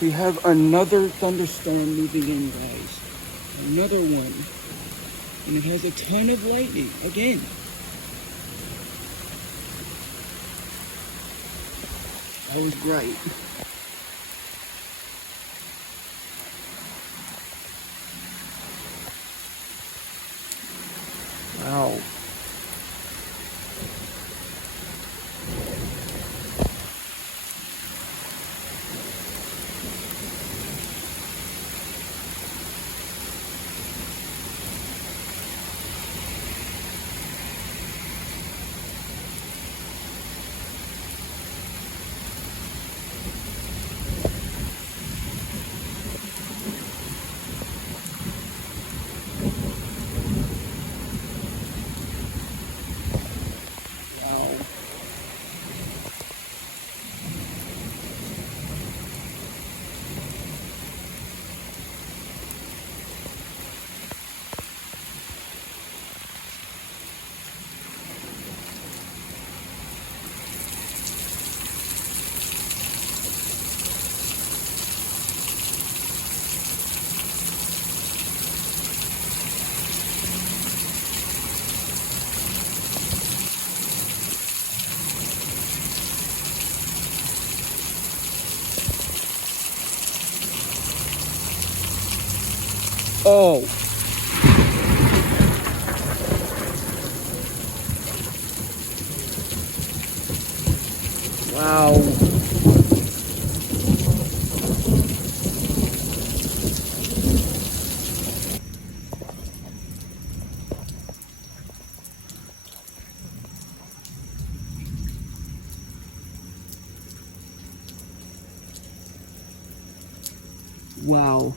We have another thunderstorm moving in, guys. Another one. And it has a ton of lightning again. That was great. Wow. Oh. Wow. Wow.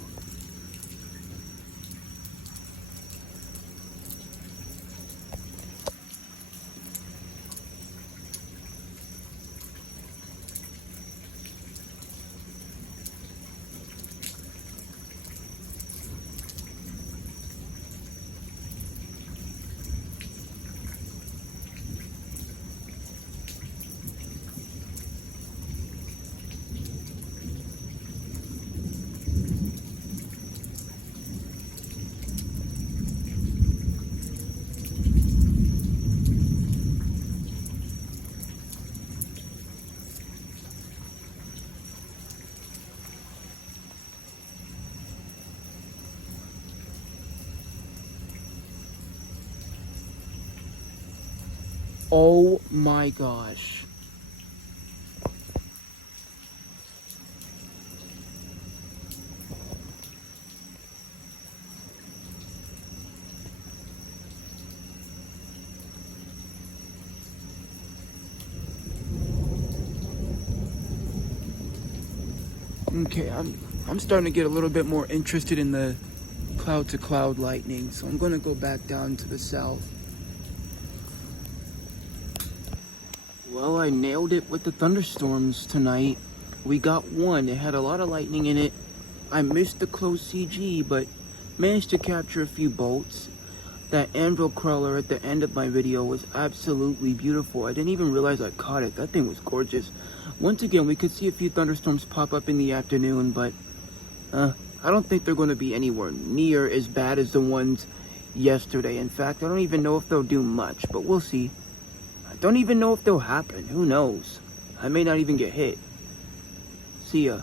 Oh my gosh. Okay, I'm starting to get a little bit more interested in the cloud to cloud lightning, so I'm gonna go back down to the south. Well, I nailed it with the thunderstorms tonight. We got one. It had a lot of lightning in it. I missed the close CG, but managed to capture a few bolts. That anvil crawler at the end of my video was absolutely beautiful. I didn't even realize I caught it. That thing was gorgeous. Once again, we could see a few thunderstorms pop up in the afternoon, but I don't think they're going to be anywhere near as bad as the ones yesterday. In fact, I don't even know if they'll do much, but we'll see. I don't even know if they'll happen. Who knows? I may not even get hit. See ya.